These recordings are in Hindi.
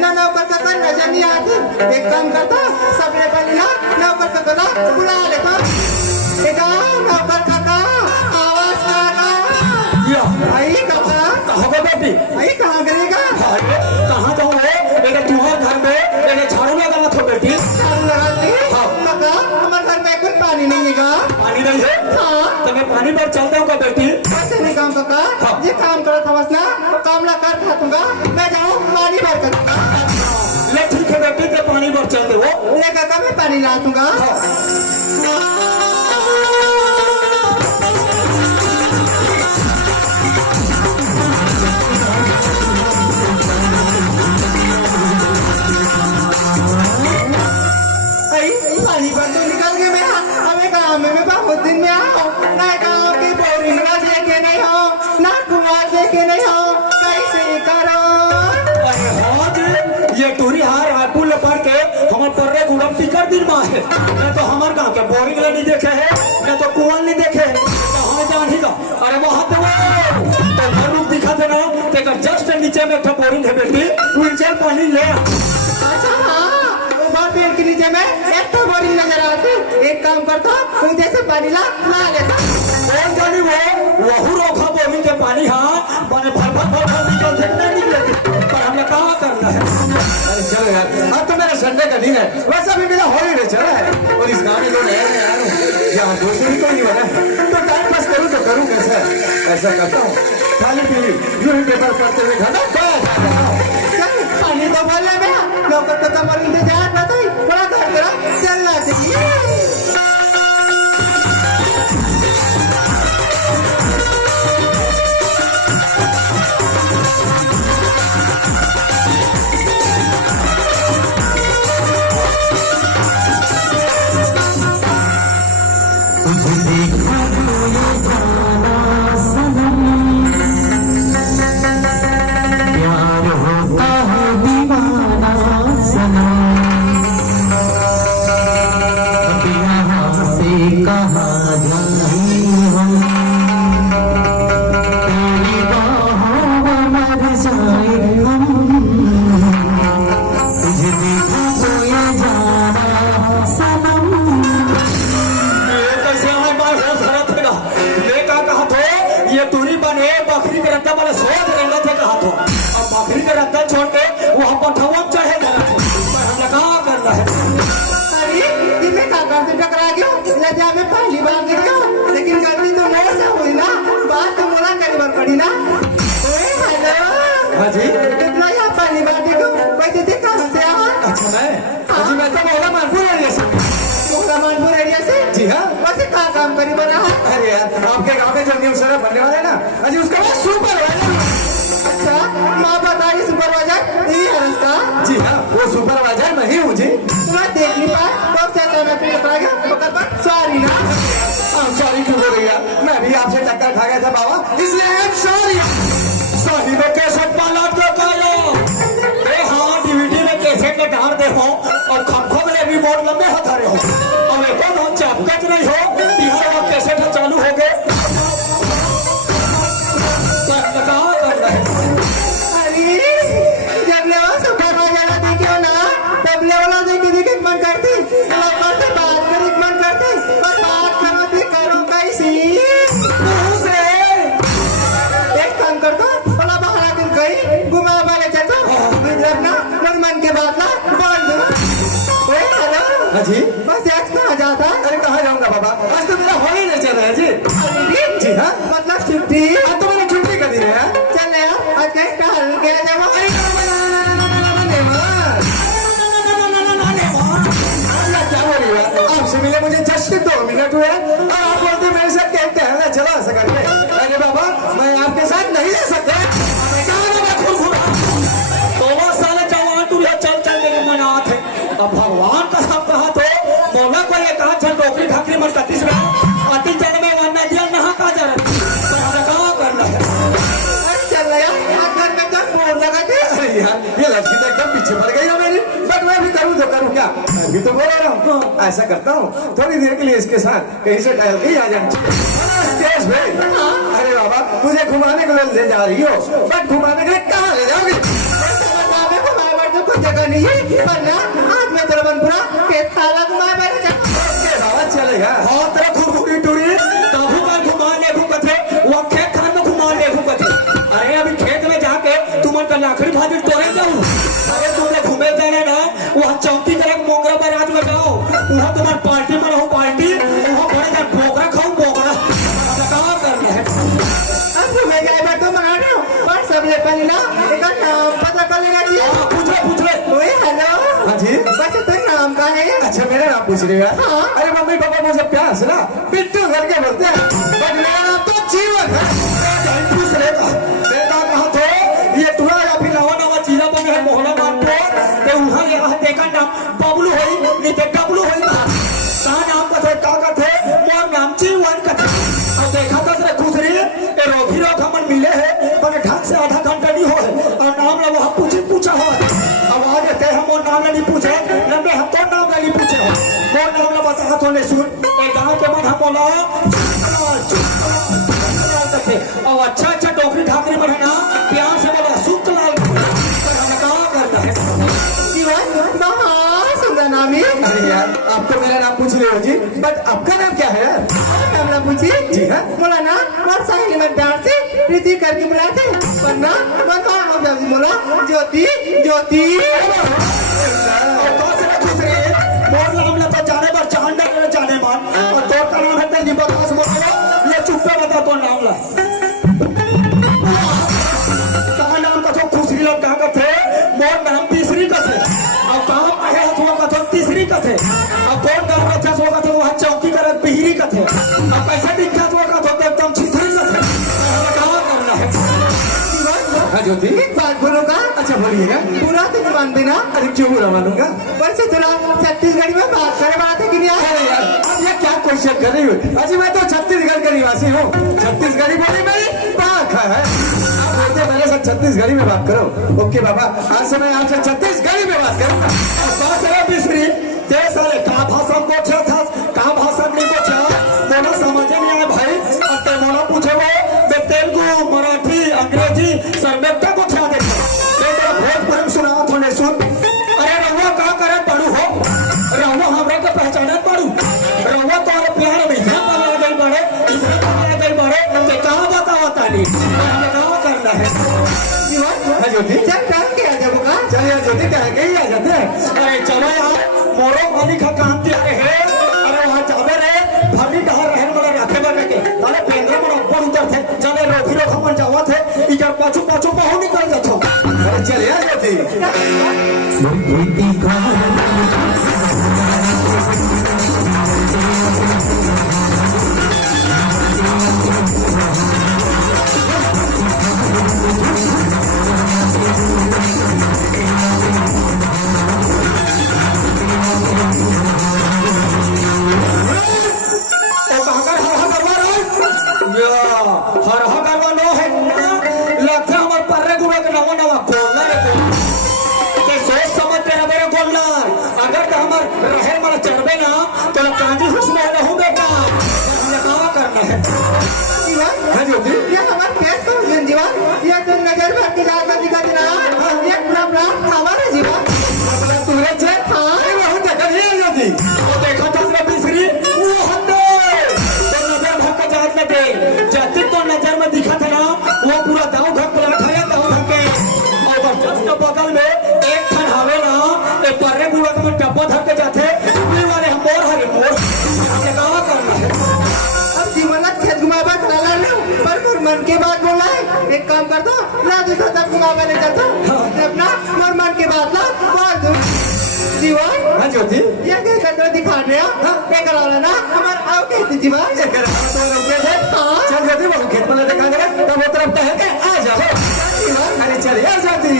ना नौकर का नजर नहीं आती। एक काम करता सबले पहले ना नौकर का बुला लेता। नौकर काका आवाज आई काका कहाँ गए बेटी? आई कहाँ करेगा? कहाँ जाऊँ? मेरे तुम्हारे घर में मेरे झाड़ू लगाना था बेटी। झाड़ू लगाती? काका हमारे घर में कुछ पानी नहीं है। पानी नहीं है? हाँ तो मैं पानी पर चलता हूँ बेटी। ऐसे नहीं काम काका। ये काम करो था बस ना काम ला कर खा दूंगा। मैं जाऊँ पानी भर कर दूंगा। ले ठीक है बेटी के पानी पर चलते हो। ले काका मैं पानी ला दूंगा। पानी भर तो निकल गए। मैं हमें गाँव में बहुत दिन में आओ ना गाँव की बोरिंग ना देखे नहीं हो ना कुआं देखे नहीं हो कैसे करो। अरे हाँ जी ये टूरी हार आपुल पर के हमारे पर्रे गुड़म टिकर दिन माँ है। मैं तो हमारे गाँव के बोरिंग नहीं देखे है मैं तो कुआं नहीं देखे तो हमें जान ही का। अरे वहाँ तो वो रूप दिखा थे ना तेरा जस्ट नीचे में एक बोरिंग है बेटी तू चल पानी ले। अच्छा हाँ पेड़ के नीचे में एक तो बोरिंग नजर आती। एक काम करता मुझे से पानी ला लेता। कौन जानी वो रोका बोरिंग के पानी हाँ मैंने भर निकल देखने निकले पर हमें कहाँ करना है। अरे चलो यार अब तो मेरा संडे का दिन है वैसा भी मेरा हॉलीडे चला है और इस गाँव में जो नया नया आया हूँ यहाँ दोस्तों भी कोई नहीं बना है तो टाइम पास करूँ तो करूँ कैसे? ऐसा करता हूँ खाली पीली यूं ही पेपर पढ़ते हुए खाना पानी तो बोल रहे नौकर का कमर इंतजार ना तो बड़ा घर करा चलना चाहिए। छोड़ के वहाँ पठवा चढ़े हमें कहाँ करना है। अरे मैं काका से टकरा गया लजा में पहली बार देख गया लेकिन गलती तो मोर से हुई ना बात तो मोला करी बार पड़ी ना। ओए हेलो हाँ जी कितना यहाँ पहली बार देखो वैसे देख कहाँ से आवा? अच्छा मैं तो मोहला मानपुर एरिया से। मोहला मानपुर एरिया से? जी हाँ। वैसे कहाँ काम करी बना है? अरे यार आपके गाँव में जो न्यू सड़क बनने वाला है ना अजी उसका नाम सुपरवाइजर। अच्छा माँ बताइए सुपरवाइजर यही है रास्ता? जी हाँ वो सुपरवाइजर मैं ही हूँ जी। मैं देख नहीं पाया कब से अचानक टकरा गया पकड़ पर सॉरी ना। सॉरी क्यों बोल रही है? मैं भी आपसे टक्कर खा गया था बाबा इसलिए आई एम सॉरी। सॉरी में कैसेट पाला तो पालो हाँ डीवीडी में कैसेट में डाल दे हो और खम्भों में भी बहुत लंबे हथारे हो और एक और चापकच नहीं हो बिहार में कैसेट चालू हो गए कहाँ करना है। अरे जब ले सुपरवाइजर देखियो ना तब ले वाला देखे मन करती से बात करे मन करती पर बात करो भी करो कैसी एक काम करता बोला बाहर दिन कहीं घुमा वाले चलता विद्रव ना मन के बात ना बोल दो। हेलो हाँ जी बस आज कहाँ जाता? अरे कहाँ जाऊँगा बाबा आज तो मेरा हॉलीडे चल रहा है जी। अरे जी हाँ मतलब छुट्टी आज तो मेरी छुट्टी का दिन है। चल यार आज कहीं टहल के जाओ। क्या हो रही है आपसे मिले मुझे जस्ट 2 मिनट हुए और आप बोलते मेरे साथ कहीं टहलना चलो ऐसा करके। अरे बाबा मैं आपके साथ नहीं जा सकता। चल चल के मना थे अब भगवान का सब कहा तो बोला को ये कहा चल डोकरी ढाकरी मत 30 में अति जन में वरना दिया नहा का जा रहा कहाँ करना है। चल यार घर में तो फोन लगा थे। अरे यार ये लड़की तो एकदम पीछे पड़ गई है मेरी बट मैं भी करूँ तो करूँ क्या मैं भी तो बोल रहा हूँ ऐसा करता हूँ थोड़ी देर के लिए इसके साथ कहीं से टहल के आ जाए। अरे बाबा मुझे घुमाने के लिए ले जा रही हो बट घुमाने के लिए कहाँ ले जाओगी? नहीं वरना आज मैं तेरा बनपुरा के साला घुमा बैठ जा ओके बाबा चलेगा हाँ तेरा घुरघुरी टूरी तभी मैं घुमा ले कथे वो खेत खान में घुमा ले कथे अरे अभी खेत में जाके तुम का लाखड़ी भाजी तोड़े जाऊँ अरे तुमने घूमे जाने ना वहाँ चौकी तरह मोगरा बारात में जाओ वहाँ तुम्हारी पार्टी में रहो पार्टी वहाँ बड़े जाए बोकरा खाओ बोकरा कहाँ करना है अब मैं जाए मैं तो मना रहा हूँ पर सबसे पहले ना एक नाम पता कर लेना चाहिए पूछ ले ओए हेलो हाँ जी बच्चे तेरा नाम का है अच्छा मेरा नाम पूछ रही है हाँ। अरे मम्मी पापा मुझे प्यार से ना पिट्टू करके बोलते हैं बट मेरा नाम तो जीवन है पूछ लेगा बेटा कहाँ थे ये तुरा या फिर नवा नवा चीजा बने है मोहल्ला मानपुर ते वहाँ यहाँ देखा नाम बबलू होई नहीं ते डबलू होई कहाँ नाम का थे का थे मोर नाम जीवन का थे और देखा था सर खुसरी ये रोगी रोग हमन मिले है पर ढंग से आधा घंटा नहीं हो है और नाम ला वहाँ पूछा हो अब आज ते हम और नाम ला नहीं पूछे लंबे हम तो नाम ला नहीं पूछे हो मोर नाम ला बस हाथों ने सुन एक गाँव के मन हम बोला और अच्छा अच्छा टोकरी ठाकरी में है ना प्यार से बोला सुख लाल कहाँ करना है जीवन बहुत सुंदर नाम है अरे यार आपको मेरा नाम पूछ रहे हो जी बट आपका नाम क्या है यार नाम ना पूछी जी हाँ बोला ना और साहिल में प्यार से प्रीति करके बुलाए थे वरना मैं कहाँ हो जाती बोला ज्योति ज्योति मोर नाम लता जाने पर चांद जाने मान और तो का नाम है तेरी बता बोल ये चुप पे बता तो नाम ला कहाँ नाम का तो खुशरी लोग कहाँ का थे मोर नाम तीसरी का थे और कहाँ पहले हथुआ का तो तीसरी का थे और कौन गाँव का छस होगा तो वहाँ चौकी का रख बिहरी का थे और पैसा दिखा तो का तो एकदम छिसरी का थे कहाँ करना है हाँ ज्योति एक बात बोलूंगा अच्छा बोलिएगा पूरा तो मान देना अरे क्यों बुरा मानूंगा वैसे तुरा छत्तीसगढ़ी में बात करे बात है कि नहीं अरे यार अब ये क्या क्वेश्चन कर रही हो अजी मैं तो छत्तीसगढ़ का निवासी हूँ छत्तीसगढ़ी बोली मेरी पाक है आप बोलते मेरे साथ छत्तीसगढ़ी में बात करो ओके बाबा आज से मैं आपसे छत्तीसगढ़ी में बात करूंगा बात है बिसरी देश वाले कहाँ भाषा को छा था कहाँ भाषा नहीं को छा दोनों समझ नहीं आए भाई और ते मोना पूछे वो वे तेलुगु मराठी अंग्रेजी सर्वेक्टा को छा दे बेटा भोजपुरी सुना थोड़े सुन अरे रहुआ कहाँ करे पढ़ू हो रहुआ हमरा के पहचाने पढ़ू रहुआ तो और प्यार में इतना पगला गई बड़े इतना पगला गई बड़े ते कहाँ बतावा ताली हमें कहाँ करना है जीवन हाँ ज्योति जब टाइम के आ जाओगा चलिए ज्योति कह के ही आ जाते हैं अरे चलो यार मोरो मालिक का काम किया रहे अरे वहाँ जावे रहे भाभी डहर रहन वाला रखे बने के ताले पेंद्र में ऊपर उतर थे चले रोधी रोक हम जावा थे इधर पाछू पाछू बहु निकल जातो अरे चलिए ज्योति हर हर नो है लगता हमारे पर्रे गुड़ा के नवा नवा खोलना है ते सोच समझ के हमारे खोलना अगर तो हमार रहे मारा चढ़बे ना तो कांजी हुस्न हो रहूं बेटा हमने कहाँ करना है जीवन हाँ ज्योति ये हमारे पेट को जीवन ये तो नजर में की जाता दिखा दे रहा ये पूरा हमारा जीवन तुम्हारे चेक हाँ बहुत देखा नहीं है ज्योति वो देखा था उसने बिसरी वो हंदे तो नजर भक्का जात लगे जाति तो नजर में दिखा था ना वो पूरा दाव भक पलट खाया दाव भक्के और बस के बगल में एक ठन हवे ना एक पर्रे बुआ के डब्बा धर के जाते ये वाले हम मोर हरे मोर हमने कहाँ करना है अब जीवन खेत घुमावा चला नहीं पर मोर मन के बात बोला है एक काम कर दो ना दूसरा तक घुमावा नहीं करता अपना मोर मन के बात ना बोल दो जीवन हाँ ज्योति ये क्या कर दिखा रहे हो क्या करा ना हमारे आओ के जीवन ये कर तो रुके थे हाँ चल ज्योति वो खेत में देखा करे तब वो तरफ टहल के आ जाओ अरे चलिए ज्योति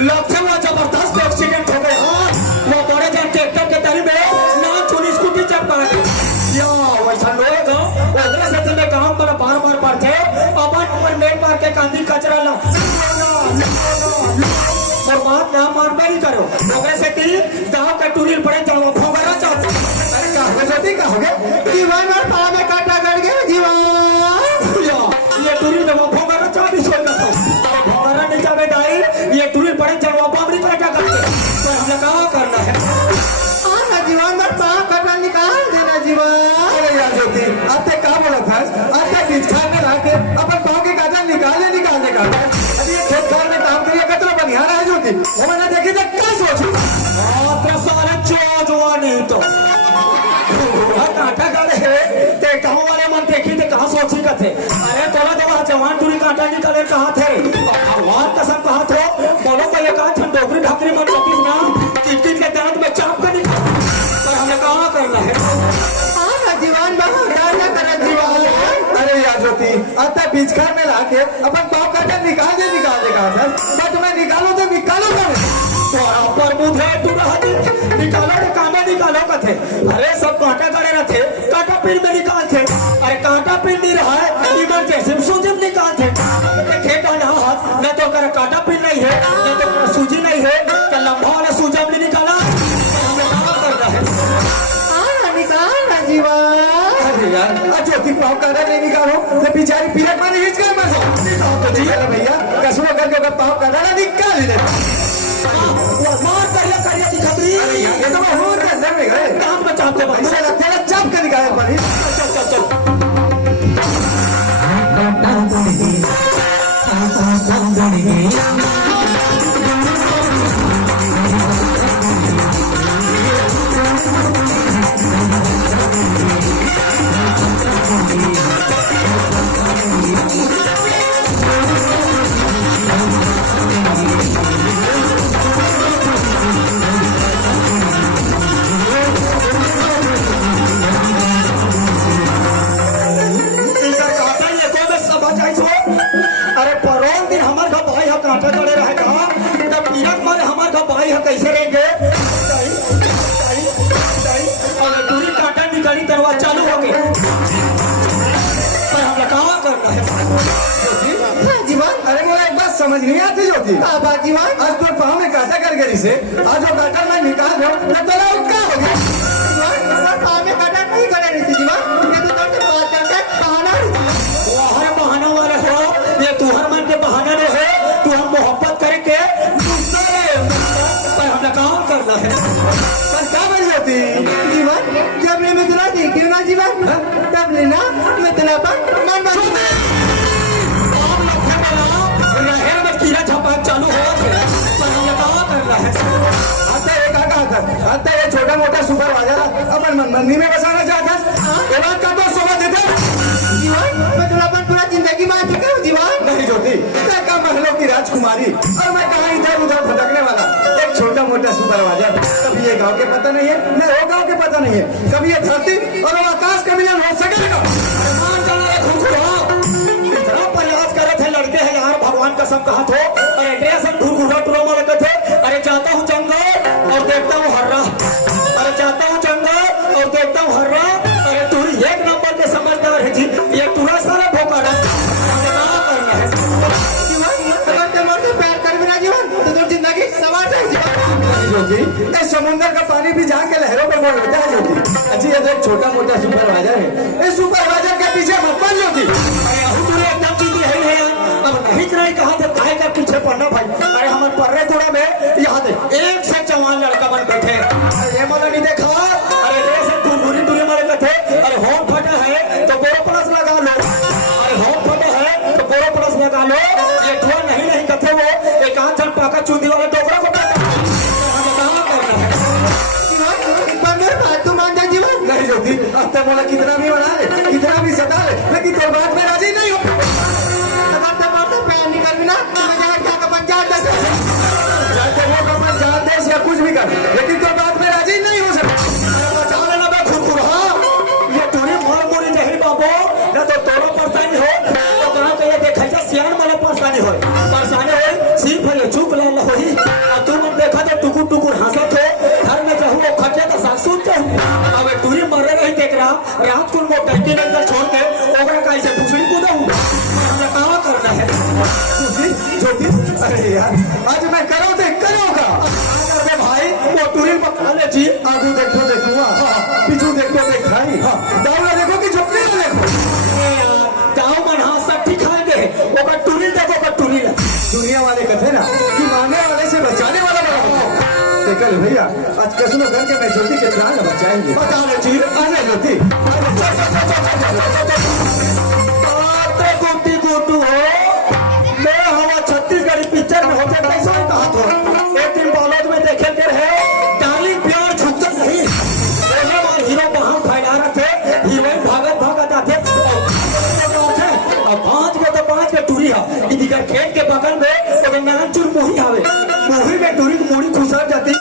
लगता हुआ जबरदस्त एक्सीडेंट हो गया और बात ना मानबे नहीं करो ओकरे से ती दाव के टूरी पड़े चलो भोगरा चाहते अरे कहाँ ज्योति कहोगे जीवन और पाँव में कांटा गड़ गया जीवन। ये टूरी में भोगरा चाह भी सोच रहा था भोगरा नहीं चाहे दाई ये टूरी पड़े चलो पावरी काटा करते तो हमने कहा करना है ना जीवन और पाँव काटा निकाल देना जीवन। अरे यार ज्योति अब तक क्या बोला था अब तक बीच खान में लाके अपन पाँव के काटा निकालने का अभी ये खेत खान में काम करिए कतरा बनियाना है ज्योति वो मैंने देखी तो क्या सोची सारे चौजवा नहीं तो कांटा गड़े ते गाँव वाले मन देखी थे कहाँ सोची का थे अरे तोला तो वहाँ जवान टूरी कांटा निकाले कहाँ थे भगवान कसम कहा थे बोलो तो ये कहा ठंडोकरी ढाकरी मन लगी ना किट के दांत में चाप कर निकाल पर हमें कहाँ करना है ना जीवन बाबा क्या करा जीवन। अरे यार ज्योति अब तक बीच खान में लाके अपन पाँव काटा निकालने का था पर तुम्हें निकालो तो निकालो पर मुझे तू निकालो रे कामे निकालो का थे अरे सब कांटा गड़े रहते कांटा पिन में निकाल थे अरे कांटा पिन नहीं रहा है इमरजेंसी में सूजी में निकाल थे खेत हाथ न तो कर कांटा पिन नहीं है न तो सूजी नहीं है तो लंबा वाला सूजा में निकाला हमें कहाँ करना है निकाल ना जीवन। अरे यार ज्योति पाँव काटा नहीं निकालो तो बेचारी पीरक माने हिच कर मर तो निकालो भैया कसरो करके अगर पाँव काटा ना निकाल दे मार करिया दिखतरी अरे यार ये तो मैं हूँ अंदर में गए काम में चाहते भाई मुझे लगता है चाप कर निकाले पड़ी चल अरे परोल दिन हमार का भाई हम कांटा चढ़े रहे कहा तब पीरक मारे हमार का भाई हम कैसे रहेंगे और दूरी कांटा निकाली तरवा चालू हो गई पर हमें कहाँ करना है जीवन। अरे मोला एक बात समझ नहीं आती ज्योति बाबा जीवन आज तो पाँव में काटा कर गई से आज वो काटा मैं निकाल रहा हूँ तो तला क्या हो गया जीवन पाँव में काटा नहीं करे रही थी जीवन ये तो तुमसे बात करके बहाना हर बहाना वाले हो ये तू हर मन के बहाना नहीं है तू हम मोहब्बत करके पर हमें कहाँ करना है पर क्या बन जाती जीवन जब ने मित्रा देखी ना जीवन तब लेना मित्रा पर मन कीड़ा छपाक चालू हो पर हमें कहाँ करना है आता ये छोटा मोटा सुपरवाइजर अपन मनमंदी में बसाना चाहता ये बात का तो सोच देते जीवन मैं थोड़ा पूरा जिंदगी मान चुका हूँ जीवन। नहीं ज्योति मैं कहा महलों की राजकुमारी और मैं कहा इधर उधर भटकने वाला एक छोटा मोटा सुपरवाइजर कभी ये गांव के पता नहीं है न वो गांव के पता नहीं है कभी ये धरती और वो आकाश का मिलन हो सकेगा इतना प्रयास करे थे लड़के हैं यार भगवान कसम कहा थो अरे ड्रेस घुरघुरा टुरा मारते थे अरे जाता हूँ जंगल और देखता हूँ हर्रा अरे जाता हूँ जंगल और देखता हूँ हर्रा अरे तू एक नंबर के समझदार है जी ये पूरा सारा भोका करना है जीवन मरते प्यार कर बिना जीवन तो तुम जिंदगी सवार है जीवन। ज्योति इस समुद्र का पानी भी जाके लहरों पर बोल लेता है ज्योति अच्छी ये एक छोटा मोटा सुपरवाइजर है इस सुपरवाइजर के पीछे मत पड़ ज्योति एकदम चीज है अब नहीं नहीं कहा थे काहे का पीछे पड़ना भाई अरे हमारे पर्रे थोड़ा में यहाँ दे एक से जवान लड़का बन बैठे अरे ये मतलब नहीं देखा अरे ड्रेस घुरघुरी टूरी मारे बैठे अरे होम फटा है तो बोरो प्लस लगा लो अरे होम फटा है तो बोरो प्लस लगा लो ये धुआं नहीं कथे वो एक आध जन पाका चूंदी वाला टोकरा को हमें कहाँ करना है जीवन एक बार मेरे बात तो मान जा जीवन। नहीं ज्योति अब तक बोला कितना भी बना ले कितना भी सता ले लेकिन तो बात में राजी नहीं हो मरते प्यार नहीं कर बिना मैं क्या का पंचायत चाहे वो कपन जान देश या कुछ भी कर लेकिन तो बात में राजी नहीं हो सकता बचा लेना मैं खुरखुरा ये टूरी मोड़ मोड़ी नहीं बाबो ना तो तोरो परेशानी हो तो कहाँ कहीं देखा जा सियान वाला परेशानी हो सिर्फ ये चुप ला होही और तुम देखा तो टुकुर टुकुर हंसत हो घर में जहू वो खटे तो सास सुन के अब टूरी मर रही देख रहा रात को वो टंकी नंबर छोड़ के ओकरा कहीं से भूसड़ी कूदा हूँ हमें कहाँ करना है पगली यार, आज मैं करो देख करूँगा। अरे भाई वो टूरी पकड़ा ले जी। आगू देखो देखूंगा, पीछू देखो देखाई, दावला देखो कि झपकी ना देखो। अरे यार जाओ मन हाथ सब ठीक खाएंगे वो टूरी देखो का टूरी ले। दुनिया वाले कहते ना कि मारने वाले से बचाने वाला बड़ा होता है। कल भैया आज कसम करके मैं ज्योति के प्राण बचाएंगे। बता ले जी। आजा ज्योति, गुड्डी गुड्डू हो मैं हवा छत्तीसगढ़ी पिक्चर में होते कैसे कहा तो एक दिन बॉलीवुड में देखे कर है डार्लिंग प्यार छुपता नहीं पहले बार हीरो वहां फैला रहे थे हीरोइन भागत आते और पांच के टूरी है इधर खेत के बगल में एक नानचुर मोही आवे मोही में टूरी मोड़ी खुसर जाती।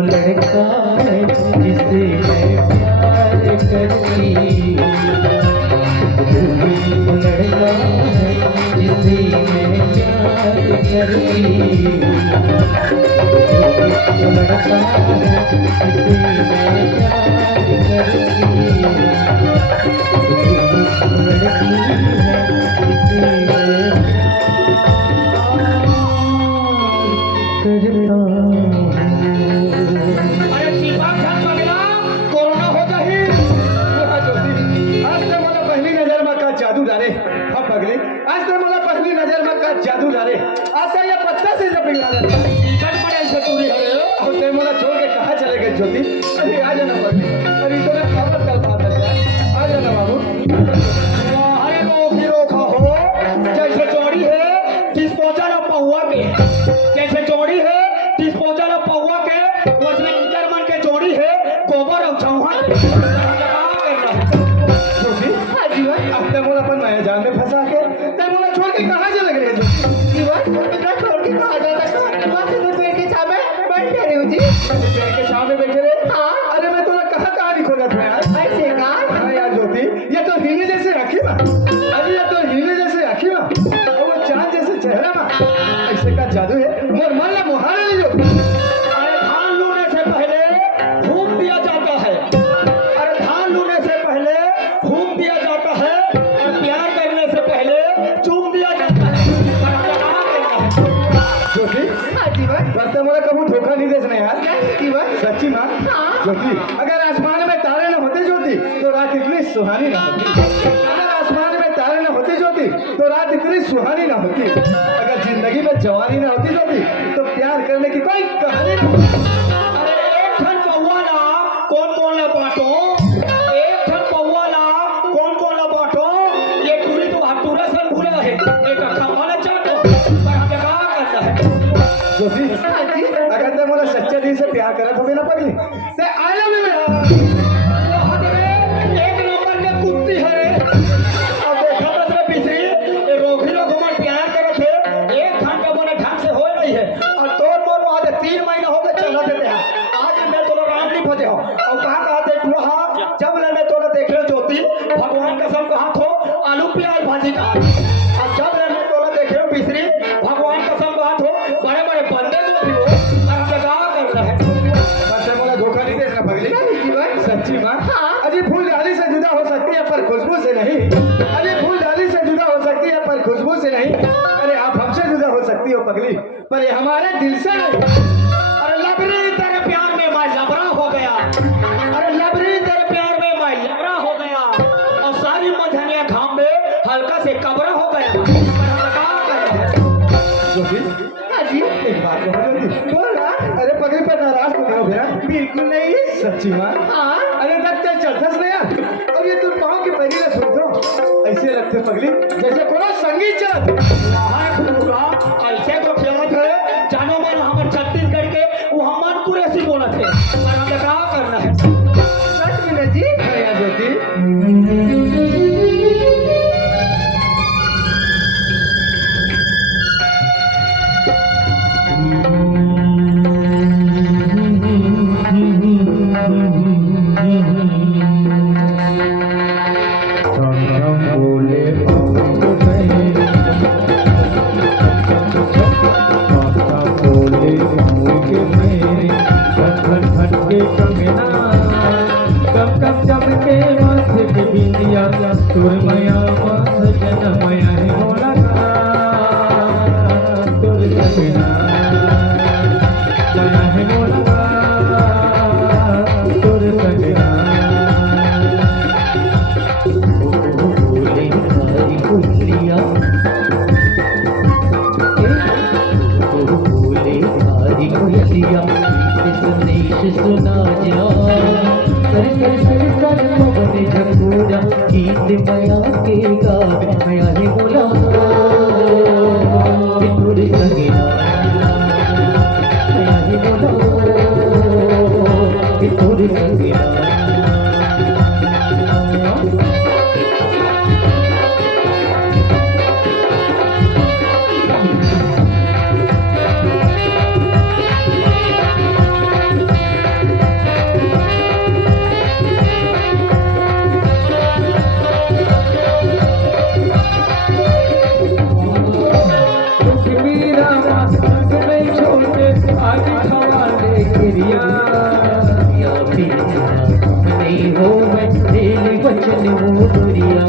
लड़का है जिसे मैं प्यार करती हूँ, लड़का है जिसे मैं प्यार करती हूँ, लड़का है जिसे मैं प्यार करती हूँ, लड़की है जिसे मैं करता हूँ। जादू डाले हम पगले, आज तो मला पहली नजर में का जादू डाले। आता या पत्ता से जब पिघला दे कट पड़े ऐसे पूरी है और ते मला छोड़ के कहां चले गए ज्योति। अरे आ जाना पगले, अरे तो मैं खबर कल पाता है। आ जाना बाबू। अरे वो हीरो का हो जैसे चौड़ी है डिस्पोजल ऑफ पहुआ के जैसे चौड़ी है डिस्पोजल ऑफ पहुआ के उसमें इंटरमन के चौड़ी है गोबर और चौहान जान में फंसा के तब मुझे छोड़ के कहां चले गए जीवन इतना छोड़ के कहां जाता तो वहां से पेड़ के छाव में बैठ रहे हो जी। पेड़ के छाव में बैठे रहे। हां अरे मैं तोला कहां कहानी खोला था यार ऐसे का। हां यार ज्योति ये तो हीरे जैसे रखी ना, अरे ये तो हीरे जैसे रखी ना और वो चांद जैसे चेहरा ना ऐसे का जादू है मोर मन ला मोहारा ले जो। अरे धान लूने से पहले घूम दिया जाता है, अरे धान लूने से पहले घूम दिया जाता है और प्यार करने से पहले चूम दिया जाता है। ज्योति रास्ते में कभी धोखा नहीं देना यार। सच्ची माँ ज्योति, अगर आसमान में तारे न होते ज्योति तो रात इतनी सुहानी ना होती। अगर आसमान में तारे न होते ज्योति तो रात इतनी सुहानी ना होती। अगर जिंदगी में जवानी ना होती ज्योति तो प्यार करने की कोई कहानी ना होती। अरे एक ठन पौवाला कौन कौन ला बांटो, एक ठन पौवाला कौन कौन ला बांटो, ये टूरी तो हटूरा सन भूला है एक खम्मा चाटो पर हमें कहा करता है। ज्योति अगर ते मुझे सच्चे दिल से प्यार करा तो ना पगली ते आई लव यू वो हद में एक नंबर के कुत्ती है। अब देखा तो से पिछली ये रोगी लोग हमार प्यार करे थे एक ठन का बोले ढंग से हो रही है और तोर मोर आज 3 महीना हो गए चला देते हैं। आज मैं तोला राम नहीं फजे हो और कहां देख लो। हां जब मैं तोला देख लो ज्योति भगवान कसम कहा थो आलू प्याज भाजी का और जब मैं तोला देख लो पिछली भगवान कसम कहा थो बड़े बड़े बंदे को भी हो और जगा कर रहे बच्चे मुझे धोखा नहीं देना पगली। सच्ची माँ अजी फूल डाली से जुदा हो सकती है पर खुशबू से नहीं। अजी फूल डाली से जुदा हो सकती है पर खुशबू से नहीं। अरे आप हमसे जुदा हो सकती हो पगली पर ये हमारे दिल से नहीं। अरे लबरी तेरे प्यार में मैं लबरा हो गया, अरे लबरी तेरे प्यार में मैं लबरा हो गया और सारी मधनिया घाम में हल्का से कबरा हो गया। जी एक बात बोल रहा। अरे पगली पर नाराज तो नहीं हो गया। बिल्कुल नहीं। सच्ची माँ अरे तब ते चलता नहीं यार और ये तुम पाओ कि पहली ना सुन दो ऐसे लगते पगली जैसे कोनो संगीत चलत ऐसे तो खेलत है जानो मन हमारे छत्तीसगढ़ के वो हम पूरे से बोलत है पर हमें क्या करना है। सच में जी भैया ज्योति बोले के मेरे खट खट के कंगना कब कब जब के माथे की बिंदिया सुरमया सजन मया है मोला तुर सजना मया है मोला तुर सजना भोले हरी कुलिया भोले हरी कुलिया सुनेश सुना जा सर सर सर सर मोहने झकोरा गीत मया के गावे मया है बोला बितुर सगना मया है बोला बितुर सगना नहीं हो मैं तेरे वचन वो दुरिया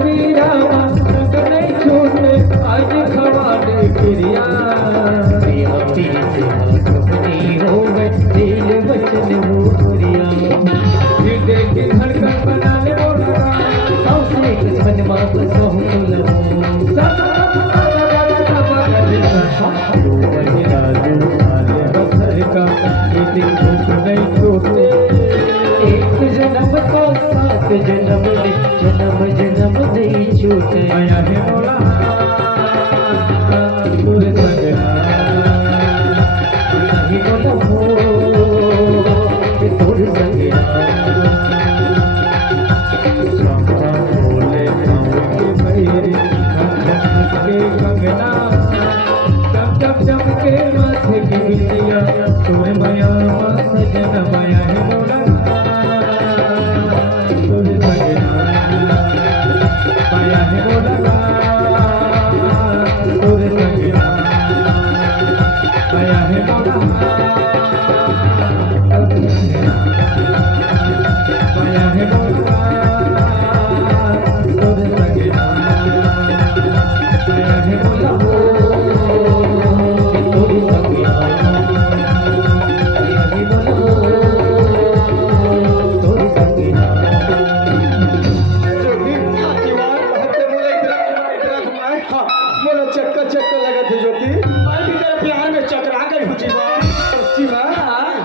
मेरा नहीं छोटे आज खवाने क्रिया नहीं हो मैं तेरे वचन वो दुरिया हृदय के धड़कन बना ले बोला सबसे मन मां कहूं एक जन्म को सात जन्म ने जन्म जन्म नहीं छूटे आया है मोला तुर सगना नहीं बोला हो तुर सगना श्यामा बोले के भैरी के कंगना जब जब के माथे की बिंदिया तुम्हें मया सजन मया है मोला तुझे सजना मया है मोला तुझे सजना मया है मोला मया है मोला तुझे सजना मया है मोला चक्कर चक्कर लगा थे ज्योति प्यार में चकरा गई हूँ जीवा सच्ची बात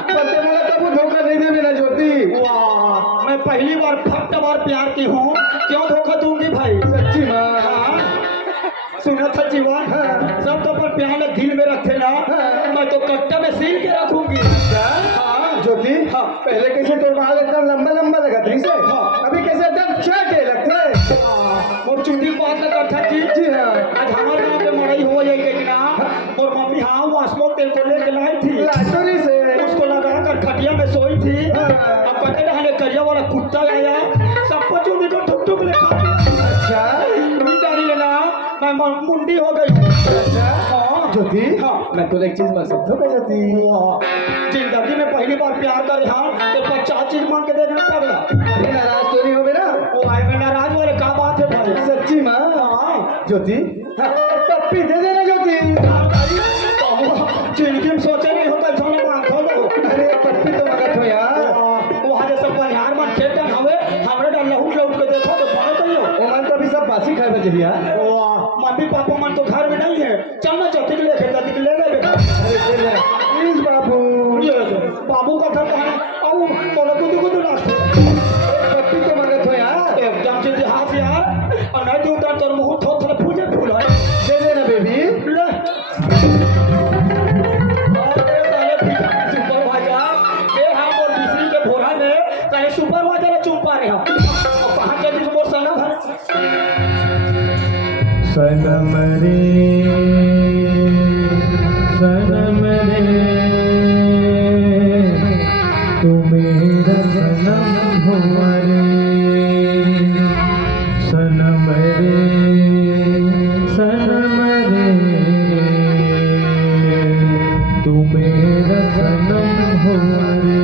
पते बोला कब धोखा नहीं दे मेरा ज्योति वाह मैं पहली बार फट बार प्यार की हूँ क्यों धोखा दूंगी भाई सच्ची बात हाँ, सुना था जीवन सब तो पर प्यार में दिल में रखे ना मैं तो कट्टा में सील के रखूंगी हाँ ज्योति पहले कैसे तो बाल एकदम लंबा लंबा लगा था इसे अभी कैसे एकदम छोटे लगते वो चुंडी बात न करता जी हाँ आज हमारे यहाँ पे मड़ई हो जाएगी ना और मम्मी हाँ वास्मो तेल को लेके लाई थी लाटोरी से उसको लगा कर खटिया में सोई थी अब पता रहने करिया वाला कुत्ता आया सबको चुंडी को ठुक ठुक लेकर अच्छा गाड़ी लेना मैं मुंडी हो गई हाँ ज्योति हाँ मैं तो एक चीज मार सकता हूँ ज्योति जिंदगी में पहली बार प्यार कर हाँ तो 50 चीज मांग के देखना पड़ेगा नाराज तो नहीं हो मेरा वो आए में नाराज वाले क्या बात है भाई सच्ची माँ हाँ ज्योति पप्पी दे देना ज्योति जिंदगी में सोचे नहीं होता सोने मांग खोलो अरे पप्पी तो मगत हो यार वहाँ जैसे बनिहार मन खेत हवे हमरे डर लहू लौट के देखो तो बड़ा कहियो वो मन तो अभी सब बासी खाए बजे भैया मम्मी पापा मन तो घर में नहीं है चलना चाहती लेके दादी के ले ले अरे प्लीज बाबू ये बाबू का घर कहाँ है आओ बोलो कुछ रास्ते पप्पी तो मगत हो यार एकदम से हाथ यार और नहीं दूँ तो मुँह थोड़ा फूले फूल है दे देना बेबी ले सुपरवाइजर चुप पा रहे हो कहाँ के दिन मोर सनम है सनम रे तू मेरा सनम हुआ रे सनम रे मेरा सनम हो रे